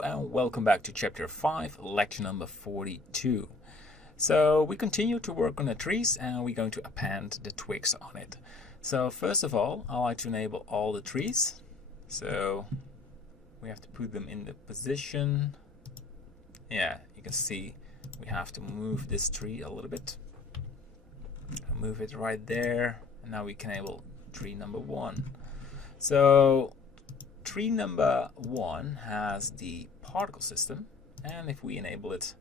Hello and welcome back to chapter 5, lecture number 42. So we continue to work on the trees and we're going to append the twigs on it. So first of all, I like to enable all the trees. So we have to put them in the position. Yeah, you can see we have to move this tree a little bit. Move it right there. And now we can enable tree number 1. So tree number 1 has the particle system, and if we enable it,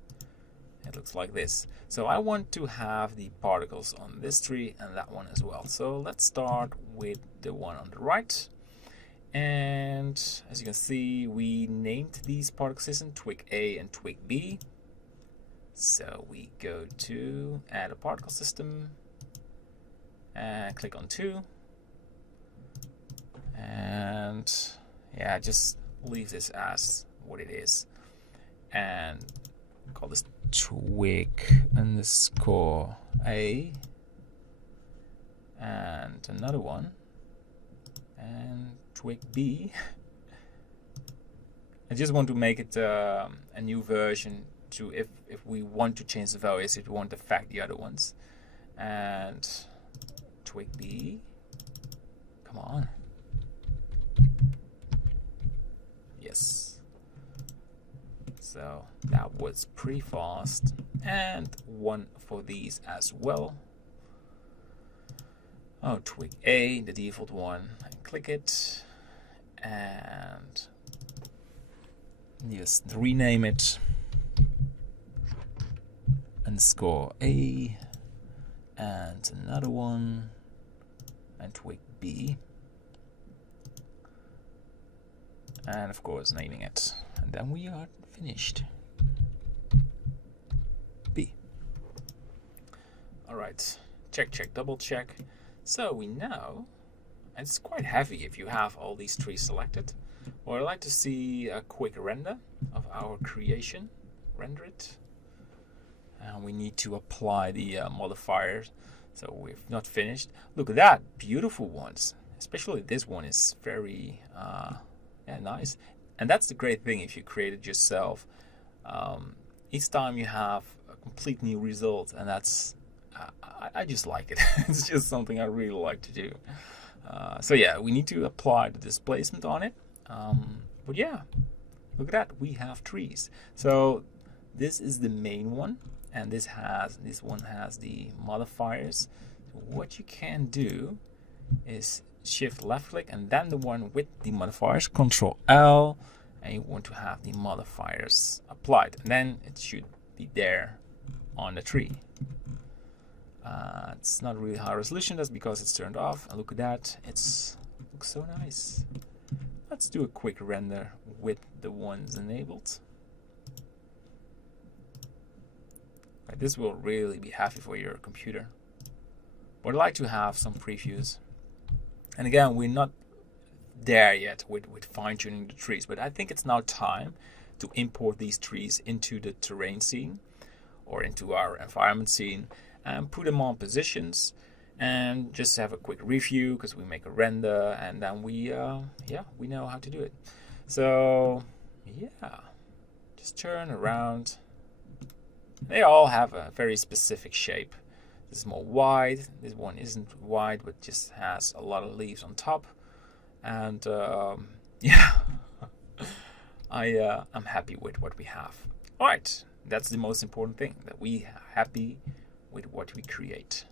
it looks like this. So I want to have the particles on this tree and that one as well. So let's start with the one on the right. And as you can see, we named these particle system twig A and twig B. So we go to add a particle system and click on 2. And yeah, just leave this as what it is and call this twig underscore A and another one and twig B. I just want to make it a new version to if we want to change the values, if we want to affect the other ones. And twig B, come on. Yes. So that was pretty fast. And one for these as well. Oh, twig A, the default one. And click it. And just rename it. Underscore A. And another one. And twig B. And of course naming it, and then we are finished. B. Alright, check, double check. So we know, and it's quite heavy if you have all these trees selected. Well, I'd like to see a quick render of our creation. Render it. And we need to apply the modifiers. So we've not finished. Look at that, beautiful ones. Especially this one is very yeah, nice. And that's the great thing if you create it yourself. Each time you have a complete new result, and that's I just like it. It's just something I really like to do. So yeah, we need to apply the displacement on it. But yeah, look at that. We have trees. So this is the main one, and this one has the modifiers. So what you can do is shift left click and then the one with the modifiers, Control L, and you want to have the modifiers applied, and then it should be there on the tree. It's not really high resolution, that's because it's turned off. And look at that, looks so nice. Let's do a quick render with the ones enabled. Right, this will really be happy for your computer, but I'd like to have some previews. And again, we're not there yet with fine-tuning the trees, but I think it's now time to import these trees into the terrain scene or into our environment scene and put them on positions and just have a quick review, because we make a render and then we know how to do it. So yeah, just turn around. They all have a very specific shape. This is more wide. This one isn't wide, but just has a lot of leaves on top. And yeah, I'm happy with what we have. All right, that's the most important thing, that we are happy with what we create.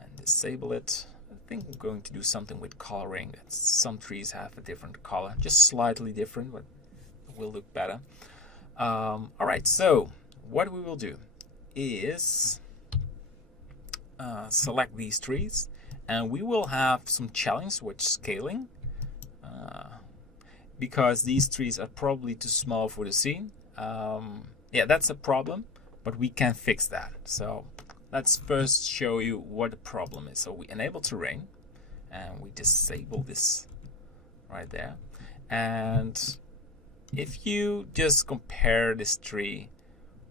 And disable it. I think I'm going to do something with coloring. Some trees have a different color, just slightly different, but it will look better. All right, so what we will do is select these trees, and we will have some challenge with scaling because these trees are probably too small for the scene. Yeah, that's a problem, but we can fix that. So let's first show you what the problem is. So we enable terrain and we disable this right there. And if you just compare this tree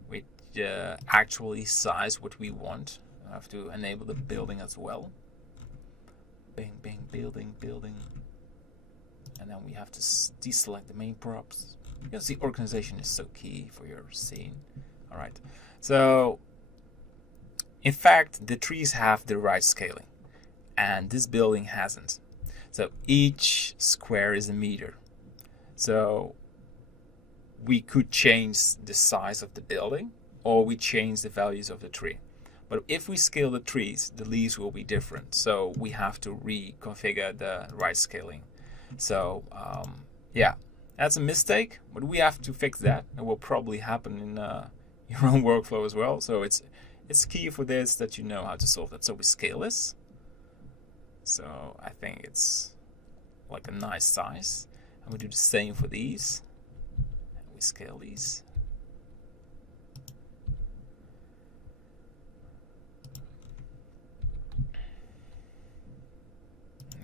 with the actually size what we want, I have to enable the building as well. Bing, bing, building. And then we have to deselect the main props. Because the organization is so key for your scene. All right. So, in fact, the trees have the right scaling, and this building hasn't. So each square is a meter. So we could change the size of the building, or we change the values of the tree. But if we scale the trees, the leaves will be different. So we have to reconfigure the right scaling. So yeah, that's a mistake, but we have to fix that. It will probably happen in your own workflow as well. So it's key for this that you know how to solve that. So we scale this. So I think it's like a nice size. And we do the same for these. And we scale these.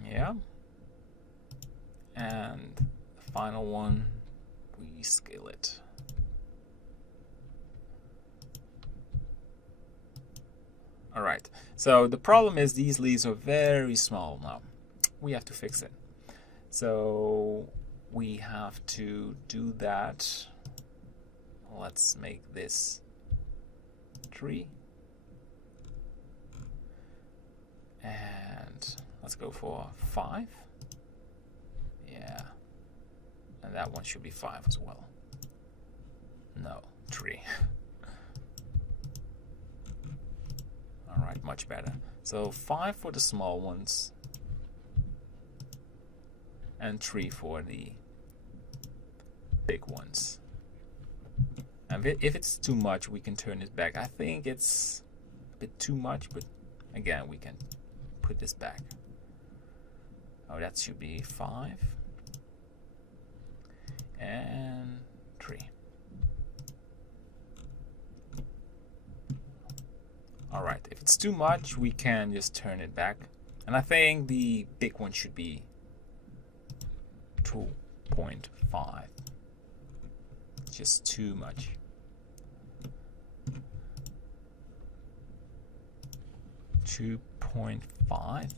Yeah. And the final one, we scale it. All right. So the problem is these leaves are very small now. We have to fix it. So we have to do that. Let's make this 3. And let's go for 5. Yeah. And that one should be 5 as well. No, 3. Alright, much better. So 5 for the small ones. And 3 for the big ones. And if it's too much, we can turn it back. I think it's a bit too much, but again, we can put this back. Oh, that should be 5. And 3. Alright, if it's too much, we can just turn it back. And I think the big one should be 2.5. Just too much. .5,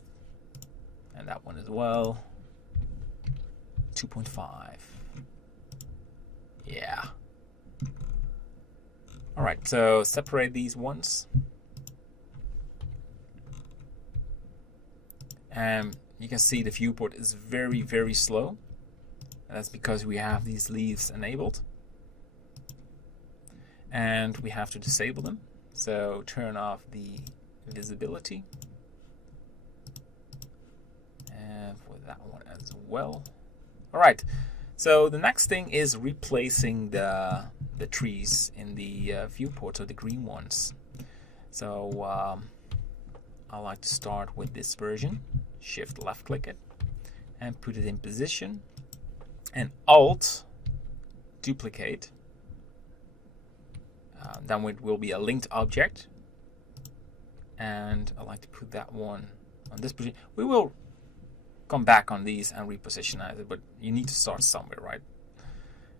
and that one as well. 2.5. Yeah. All right, so separate these ones. And you can see the viewport is very, very slow. And that's because we have these leaves enabled. And we have to disable them. So turn off the visibility. And for that one as well. All right. So the next thing is replacing the trees in the viewport, so the green ones. So I like to start with this version. Shift left click it and put it in position, and Alt duplicate. Then it will be a linked object, and I like to put that one on this position. We will come back on these and repositionize it, but you need to start somewhere, right?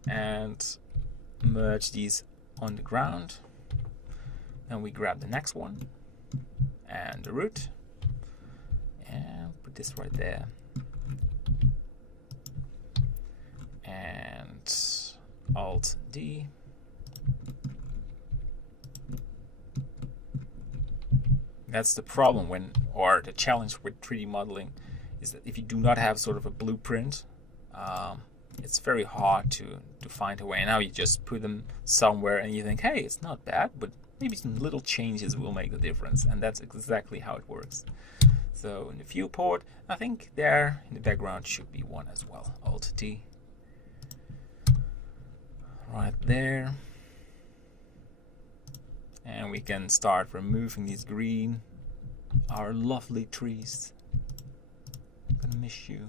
And merge these on the ground. Then we grab the next one and the root and put this right there. And Alt D. That's the problem or the challenge with 3D modeling, is that if you do not have sort of a blueprint, it's very hard to find a way. And now you just put them somewhere and you think, hey, it's not bad, but maybe some little changes will make the difference. And that's exactly how it works. So in the viewport, I think there in the background should be one as well. Alt T. Right there. And we can start removing these green, our lovely trees. I'm gonna miss you.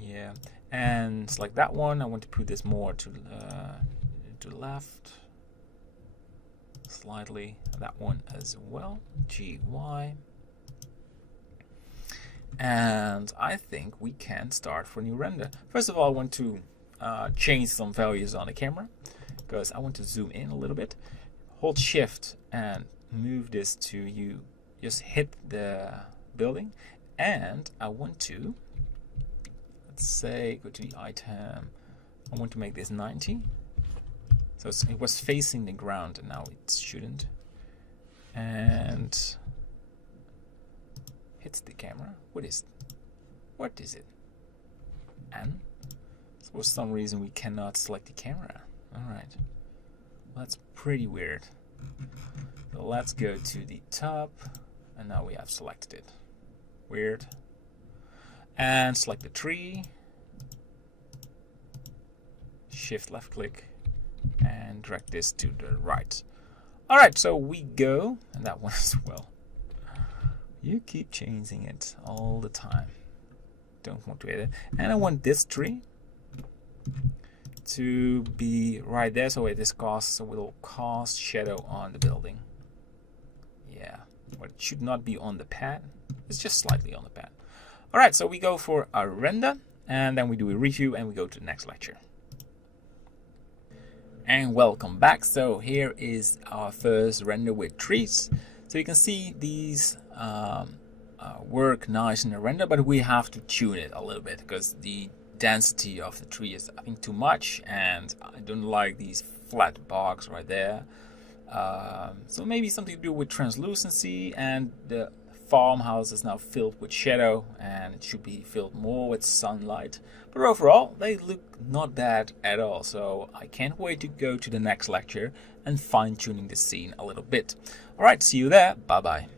Yeah, and like that one, I want to put this more to the left, slightly. That one as well. GY. And I think we can start for new render. First of all, I want to change some values on the camera, because I want to zoom in a little bit. Hold shift and move this to you. Just hit the building, and I want to, let's say, go to the item, I want to make this 90. So it was facing the ground and now it shouldn't. And hits the camera. What is it? And so for some reason we cannot select the camera. Alright. Well, that's pretty weird. So let's go to the top, and now we have selected it. Weird. And select the tree. Shift left click and drag this to the right. Alright, so we go, and that one as well. You keep changing it all the time. Don't want to edit. And I want this tree to be right there, so it will cast shadow on the building. Yeah, but it should not be on the pad. It's just slightly on the pad. Alright, so we go for a render, and then we do a review, and we go to the next lecture. And welcome back. So here is our first render with trees. So you can see these work nice in the render, but we have to tune it a little bit because the density of the tree is, I think, too much, and I don't like these flat bogs right there. So maybe something to do with translucency, and the farmhouse is now filled with shadow and it should be filled more with sunlight. But overall they look not bad at all, so I can't wait to go to the next lecture and fine-tuning the scene a little bit. Alright, see you there. Bye bye.